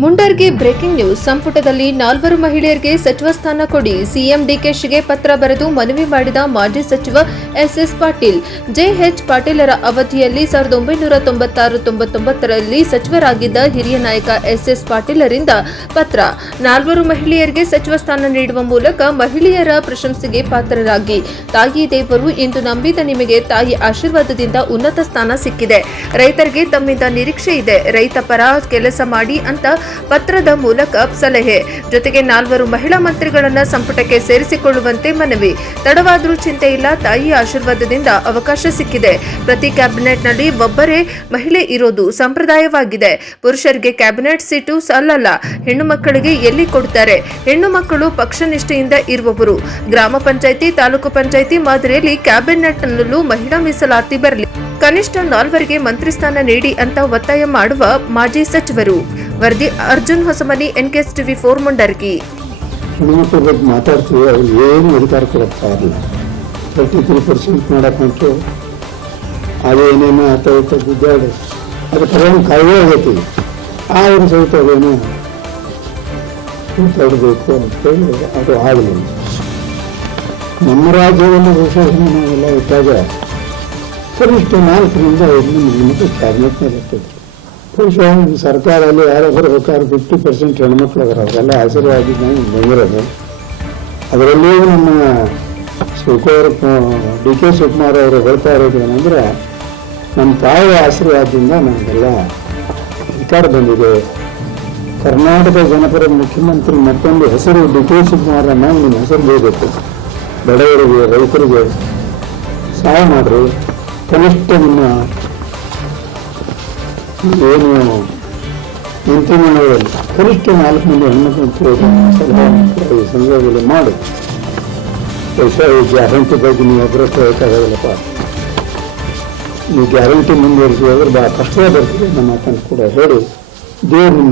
Mundargi breaking news. ಸಂಪುಟದಲ್ಲಿ 4 ಮಹಿಳೆಯರಿಗೆ ಸಚಿವ ಸ್ಥಾನ ಕೊಡಿ. ಸಿಎಂ ಡಿಕೆಶಿಗೆ ಪತ್ರ ಬರೆದು ಮನವಿ ಮಾಡಿದ ಮಾಜಿ ಸಚಿವ ಎಸ್ಎಸ್ ಪಾಟೀಲ್. ಜೆಎಚ್ ಪಾಟೀಲರ ಅವಧಿಯಲ್ಲಿ 1996-99ರಲ್ಲಿ ಸಚಿವರಾಗಿದ್ದ ಹಿರಿಯ ನಾಯಕ ಎಸ್ಎಸ್ ಪಾಟೀಲರಿಂದ ಪತ್ರ. 4 ಮಹಿಳೆಯರಿಗೆ ಸಚಿವ ಸ್ಥಾನ ನೀಡುವ ಮೂಲಕ ಮಹಿಳೆಯರ ಪ್ರಶಂಸೆಗೆ ಪಾತ್ರರಾಗಿ. ತಾಯಿ ದೇವರು ಎಂದು ನಂಬಿದ ನಿಮಗೆ ತಾಯಿ ಆಶೀರ್ವಾದದಿಂದ ಉನ್ನತ ಸ್ಥಾನ ಸಿಕ್ಕಿದೆ. ರೈತರಿಗೆ ತಮ್ಮಿಂದ ನಿರೀಕ್ಷೆ ಇದೆ. ರೈತ ಪರ ಕೆಲಸ ಮಾಡಿ ಅಂತ ಪತ್ರದ ಮೂಲಕ ಸಲಹೆ. ಜೊತೆಗೆ 4 ಮಹಿಳಾ ಮಂತ್ರಿಗಳನ್ನ ಸಂಪುಟಕ್ಕೆ ಸೇರಿಸಿಕೊಳ್ಳುವಂತೆ ಮನವಿ. ತಡವಾದರೂ ಚಿಂತೆ ಇಲ್ಲ, ತಾಯಿ ಆಶೀರ್ವಾದದಿಂದ ಅವಕಾಶ ಸಿಕ್ಕಿದೆ. ಪ್ರತಿ ಕ್ಯಾಬಿನೆಟ್ನಲ್ಲಿ ಒಬ್ಬರೇ ಮಹಿಳೆ ಇರೋದು ಸಂಪ್ರದಾಯವಾಗಿದೆ. ಪುರುಷರಿಗೆ ಕ್ಯಾಬಿನೆಟ್ ಸೀಟು ಅಲ್ಲಲ್ಲ, ಹೆಣ್ಣು ಮಕ್ಕಳಿಗೆ ಎಲ್ಲಿ ಕೊಡ್ತಾರೆ? ಹೆಣ್ಣು ಮಕ್ಕಳು ಪಕ್ಷ ನಿಷ್ಠೆಯಿಂದ ಇರುವವರು. ಗ್ರಾಮ ಪಂಚಾಯಿತಿ, ತಾಲೂಕು ಪಂಚಾಯಿತಿ ಮಾದರಿಯಲ್ಲಿ ಕ್ಯಾಬಿನೆಟ್ನಲ್ಲೂ ಮಹಿಳಾ ಮೀಸಲಾತಿ ಬರಲಿ. ಕನಿಷ್ಠ 4 ಮಂತ್ರಿ ಸ್ಥಾನ ನೀಡಿ ಅಂತ ಒತ್ತಾಯ ಮಾಡುವ ಮಾಜಿ ಸಚಿವರು. ವರದಿ ಅರ್ಜುನ್ ಹೊಸಮನಿ, ಎನ್ಕೆಎಸ್ ಟಿವಿ 4 ಮುಂಡರ್ಗಿ. ಹೆಣ್ಮಕ್ಳ ಬಗ್ಗೆ ಮಾತಾಡ್ತೀವಿ, ಅವ್ರು ಏನು ಅಧಿಕಾರ ಕೊಡಕ್ಕೆ ಆಗಲ್ಲ. 33% ಮಾಡಕ್ಕಂತೂ ಅದೇನೇನೋ ಅಥವಾ ಗುದ್ದಾಡಿ ಅದು ಪರಿಣಾಮ ಕಾಯವೇ ಆಗೈತಿ. ಆದರೂ ಸಹಿತ ಅದೇನೋ ಮಾತಾಡಬೇಕು ಅಂತೇಳಿ ಅದು ಆಗಲಿಲ್ಲ. ನಮ್ಮ ರಾಜ್ಯದಲ್ಲಿ ಬಹುಶಃ ನಾವೆಲ್ಲ ಇದ್ದಾಗ ಕನಿಷ್ಠ 4ರಿಂದ 5 ಮಂದಿ ಕ್ಯಾಬಿನೆಟ್ನಲ್ಲಿ ಇರ್ತದೆ. ಬಹುಶಃ ಸರ್ಕಾರದಲ್ಲಿ ಯಾರೋ ಬರ್ಬೇಕಾದ್ರೆ 50% ಹೆಣ್ಮಕ್ಳು ಅದರ ಅವರೆಲ್ಲ ಆಶೀರ್ವಾದ ಬಂದಿರೋದು. ಅದರಲ್ಲಿಯೂ ನಮ್ಮ ಡಿ.ಕೆ. ಶಿವಕುಮಾರ್ ಅವರು ಹೇಳ್ತಾ ಇರೋದು ಏನಂದರೆ, ನಮ್ಮ ತಾಯಿಯ ಆಶೀರ್ವಾದದಿಂದ ನಮಗೆಲ್ಲ ಅಧಿಕಾರ ಬಂದಿದೆ. ಕರ್ನಾಟಕ ಜನಪರ ಮುಖ್ಯಮಂತ್ರಿ ಮತ್ತೊಂದು ಹೆಸರು ಡಿ.ಕೆ. ಶಿವಕುಮಾರನ್ನ ನಿಮ್ಮ ಹೆಸರು ಬೇಕು. ಬಡವರಿಗೆ, ರೈತರಿಗೆ ಸಹಾಯ ಮಾಡಿರಿ. ಕನಿಷ್ಠ ನಿಮ್ಮ ಏನು ಮಂತ್ರಿಮಂಡಲದಲ್ಲಿ ಕನಿಷ್ಠ 4 ಮಂದಿ ಹೆಣ್ಮಕ್ಳು ಸಲಹೆ ಈ ಸಂದರ್ಭದಲ್ಲಿ ಮಾಡಿ. ಬಹುಶಃ ಈ ಗ್ಯಾರಂಟಿ ಬಗ್ಗೆ ನೀವು ಅಗ್ರಸ್ಥ ಹೇಳ್ತಾಗಲ್ಲಪ್ಪ. ನೀವು ಗ್ಯಾರಂಟಿ ಮುಂದುವರಿಸಿದ್ರೆ ಭಾಳ ಕಷ್ಟವೇ ಬರ್ತದೆ ನಮ್ಮ ಮಾತನ್ನು ಕೂಡ ಹೇಳಿ ದೇವರು